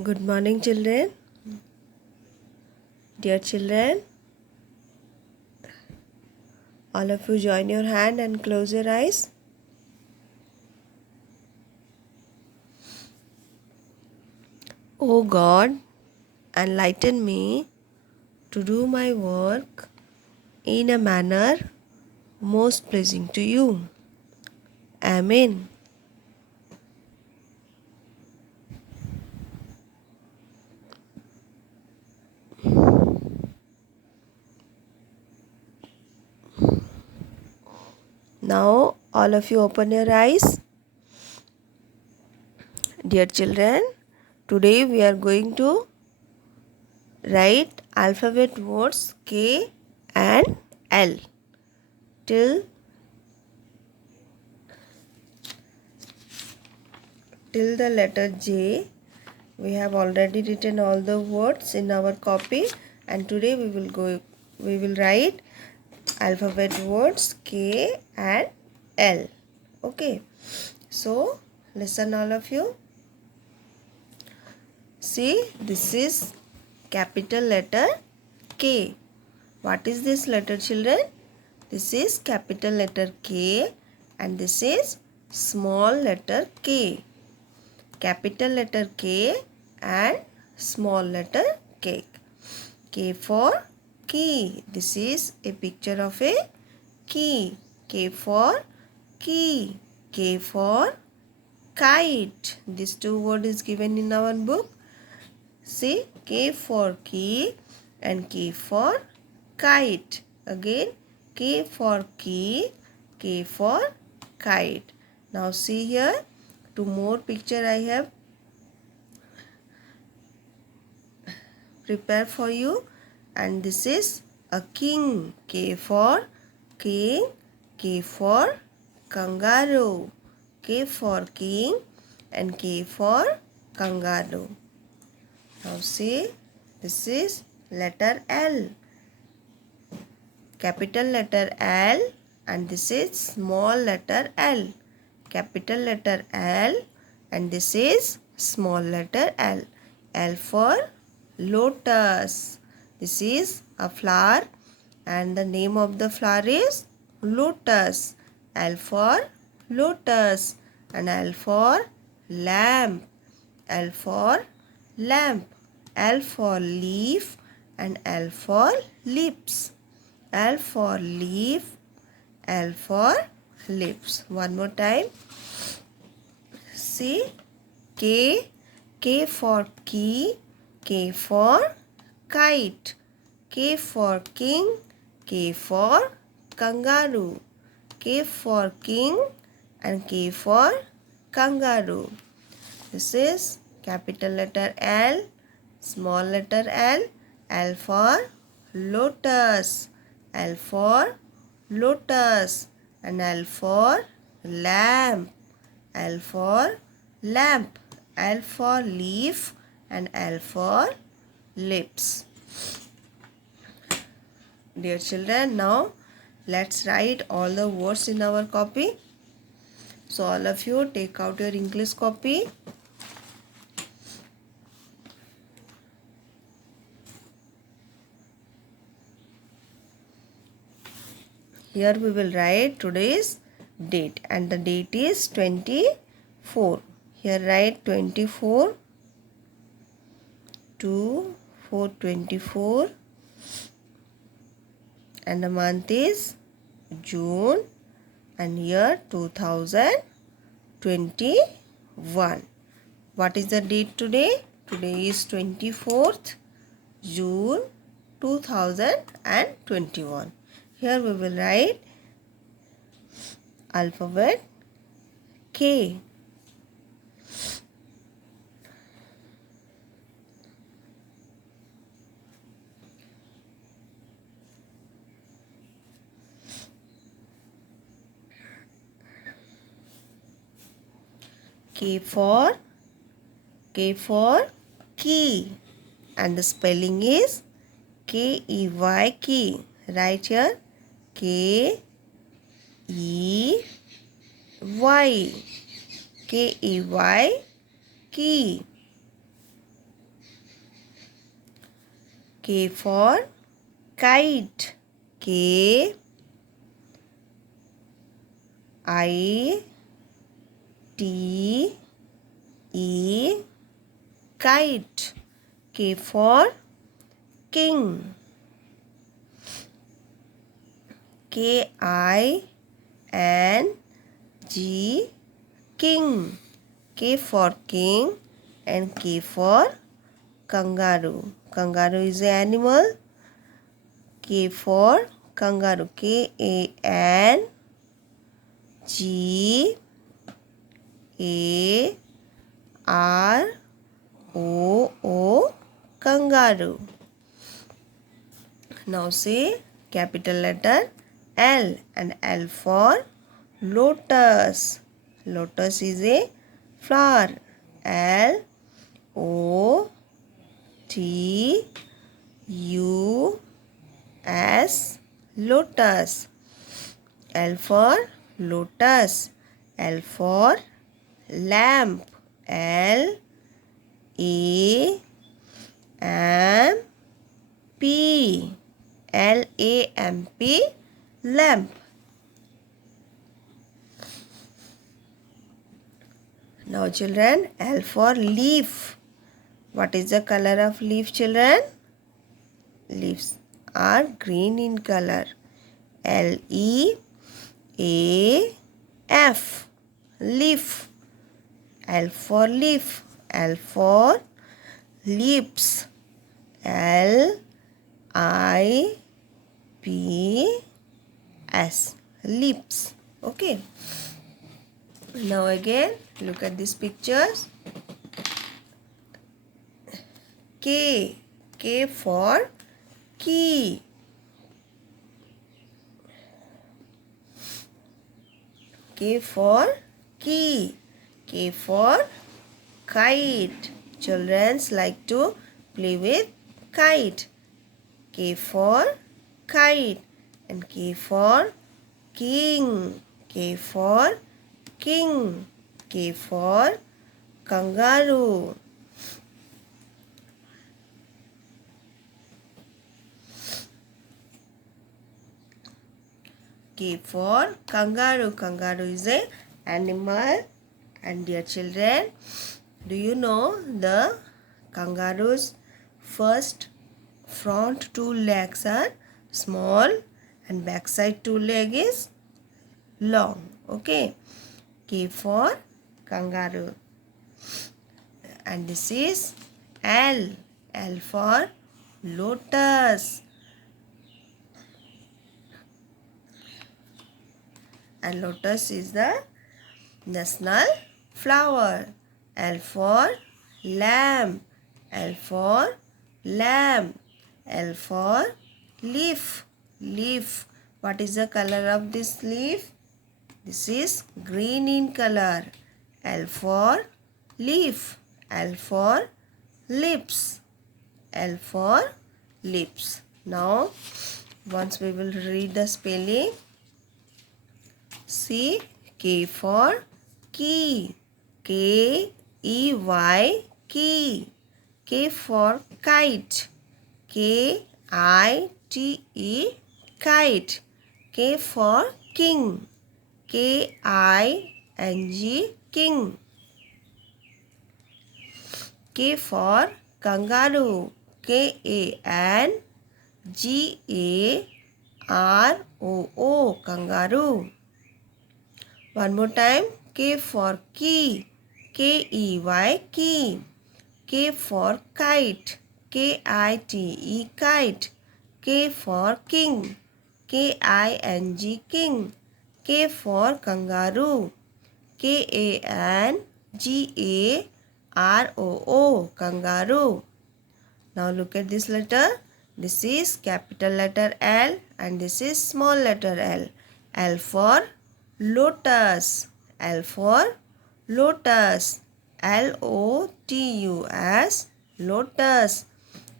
Good morning, children. Dear children, all of you join your hand and close your eyes. O God, enlighten me to do my work in a manner most pleasing to you. Amen. Now, all of you open your eyes. Dear children, today we are going to write alphabet words K and L till the letter J. We have already written all the words in our copy, and today we will write alphabet words K and L. Okay, so listen all of you. See, this is capital letter K. What is this letter, children? This is capital letter K and this is small letter K. Capital letter K and small letter K. K for key. This is a picture of a key. K for key. K for kite. These two words is given in our book. See, K for key and K for kite. Again, K for key, K for kite. Now see here, two more picture I have prepared for you, and this is a king. K for king, K for kangaroo. K for king and K for kangaroo. Now see, this is letter L. Capital letter L and this is small letter L. Capital letter L and this is small letter L. L for lotus. This is a flower and the name of the flower is lotus. L for lotus and L for lamp. L for lamp. L for leaf and L for lips. L for leaf, L for lips. One more time. See, K, K for key, K for kite. K for king, K for kangaroo. K for king and K for kangaroo. This is capital letter L, small letter L, L for lotus. L for lotus and L for lamp. L for lamp. L for leaf and L for lips. Dear children, now let's write all the words in our copy. So all of you take out your English copy. Here we will write today's date and the date is 24. Here write 24 2 4 24 and the month is June and year 2021. What is the date today? Today is 24th June 2021. Here we will write alphabet K. K for key and the spelling is K-E-Y key. Right here K-E-Y K-E-Y key. K for kite. K I T E kite. K for king. K I N G king. K for king and K for kangaroo. Kangaroo is an animal. K for kangaroo. KANGAROO. Kangaroo. Now say capital letter L, and L for lotus. Lotus is a flower. LOTUS. Lotus. L for lotus. L for lamp. LAMP. LAMP. Lamp. Now children, L for leaf. What is the color of leaf, children? Leaves are green in color. LEAF. Leaf. L for leaf. L for lips. LIPS. Lips. Okay. Now again, look at these pictures. K. K for key. K for key. K for kite. Children like to play with kite. K for kite. And K for king. K for king. K for kangaroo. K for kangaroo. Kangaroo is a animal. And dear children, do you know the kangaroo's first front two legs are small and backside two leg is long. Okay. K for kangaroo. And this is L. L for lotus. And lotus is the national flower. L for lamb. L for lamb. L for leaf. Leaf. What is the color of this leaf? This is green in color. L for leaf. L for lips. L for lips. Now, once we will read the spelling. See, K for key. KEY, key. K for kite. KITE, kite. K for king. KING, king. K for kangaroo. KANGAROO, kangaroo. One more time. K for key. KEY, key. K for kite. KITE, kite. K for king. KING, king. K for kangaroo. KANGAROO, kangaroo. Now look at this letter. This is capital letter L and this is small letter L. L for lotus. L for lotus. LOTUS, lotus.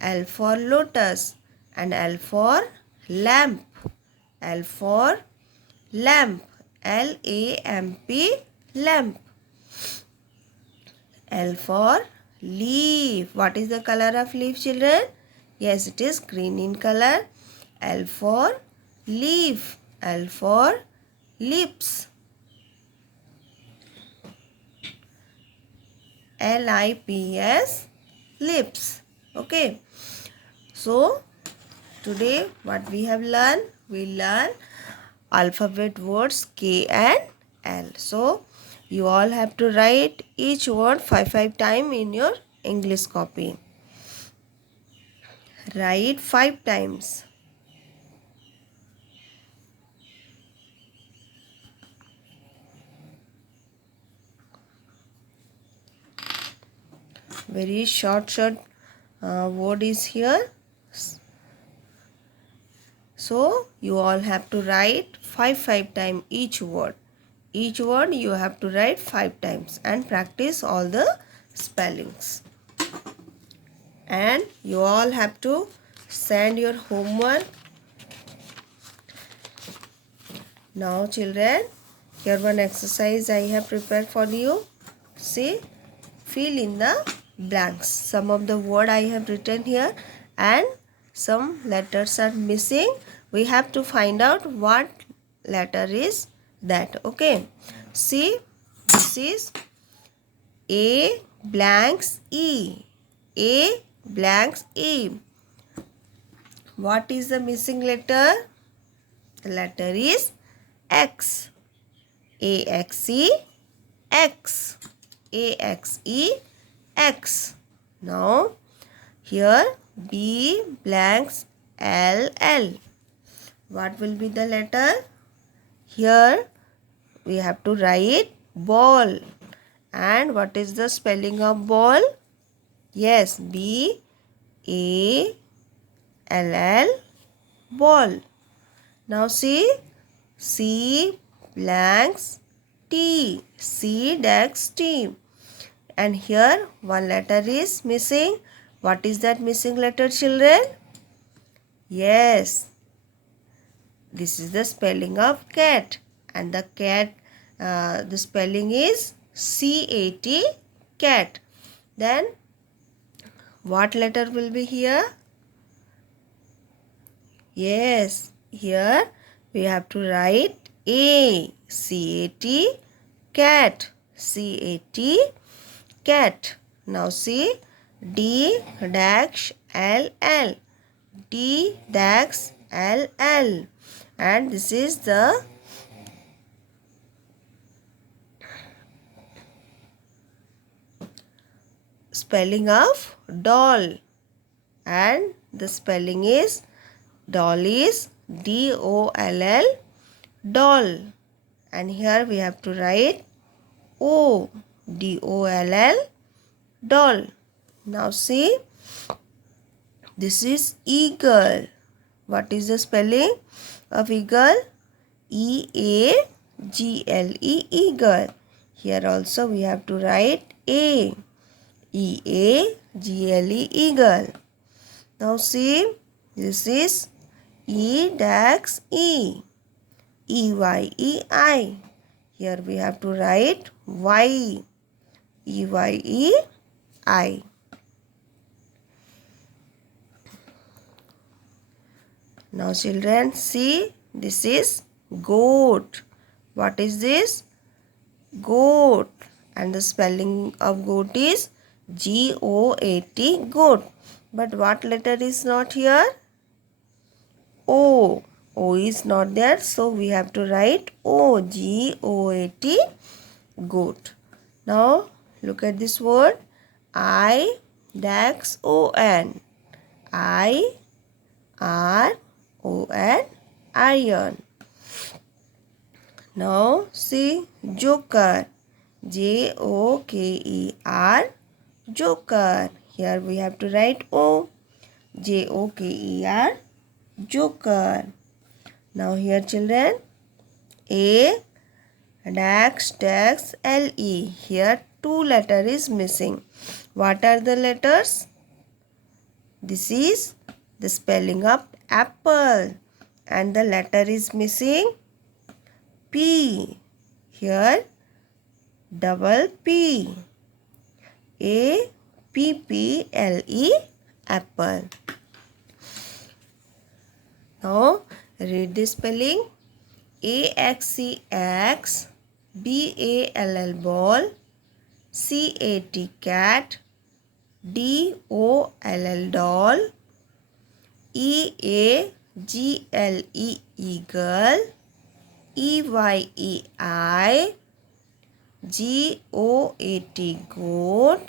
L for lotus. And L for lamp. L for lamp. LAMP, lamp. L for leaf. What is the color of leaf, children? Yes, it is green in color. L for leaf. L for lips. Lips. Lips. Okay. So today what we have learned? We learn alphabet words K and L. So you all have to write each word 5 times in your English copy. Write 5 times. Very short word is here. So you all have to write 5 times each word. Each word you have to write 5 times and practice all the spellings. And you all have to send your homework. Now children, here one exercise I have prepared for you. See, fill in the blanks. Some of the word I have written here and some letters are missing. We have to find out what letter is that. Okay. See, this is A blanks E. A blanks E. What is the missing letter? The letter is X. A-X-E, X. A-X-E, X. Now, here B blanks L-L. What will be the letter? Here, we have to write ball. And what is the spelling of ball? Yes, B-A-L-L, ball. Now see, C blanks T. C dash T. And here one letter is missing. What is that missing letter, children? Yes. This is the spelling of cat. And the cat, the spelling is C-A-T, cat. Then what letter will be here? Yes. Here we have to write A. C-A-T, cat. C-A-T, cat. Now see, D dash L-L. D dash L-L. And this is the spelling of doll. And the spelling is doll is D-O-L-L, doll. And here we have to write O, D-O-L-L, doll. Now see, this is eagle. What is the spelling of eagle? E-A-G-L-E, eagle. Here also we have to write A, E-A-G-L-E, eagle. Now see, this is E dash E. E-Y-E-I. Here we have to write Y. E-Y-E-I. Now children, see, this is goat. What is this? Goat. And the spelling of goat is G-O-A-T, goat. But what letter is not here? O. O is not there, so we have to write O, G-O-A-T, goat. Now look at this word, I-O-N. I-R-O-N, iron. Now see, joker. J-O-K-E-R, joker. Here we have to write O. J-O-K-E-R, joker. Now here children, A dash dash L-E. Here two letter is missing. What are the letters? This is the spelling of apple. And the letter is missing P. Here double P. A-P-P-L-E, apple. Now read the spelling. AXCX, BALL ball, CAT cat, DOLL doll, EAGLE eagle, EYEI, GOAT goat,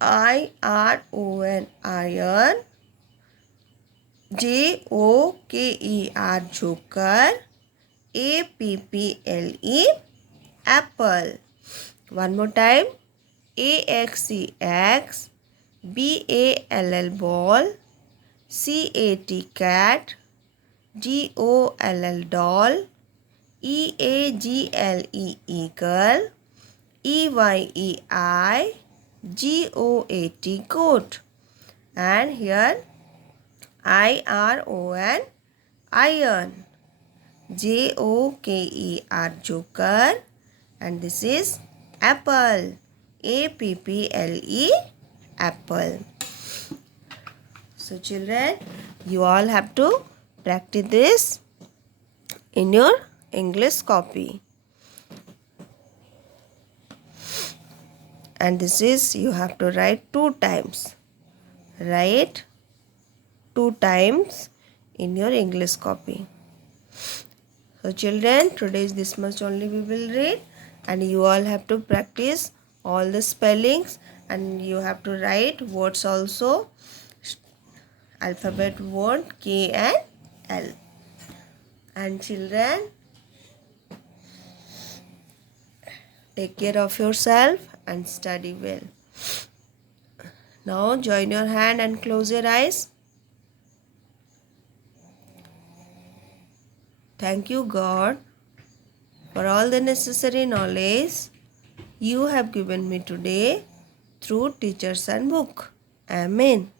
IRON iron, JOKER joker, APPLE apple. One more time. AXCX, BALL ball, CAT cat, DOLL doll, EAGLE eagle, EYEI, GOAT goat. And here IRON iron, JOKER joker, and this is apple, APPLE apple. So children, you all have to practice this in your English copy. And this is, you have to write 2 times. Write 2 times in your English copy. So children, today is this much only we will read, and you all have to practice all the spellings, and you have to write words also, alphabet word K and L. And children, take care of yourself and study well. Now join your hand and close your eyes. Thank you, God, for all the necessary knowledge you have given me today through teachers and book. Amen.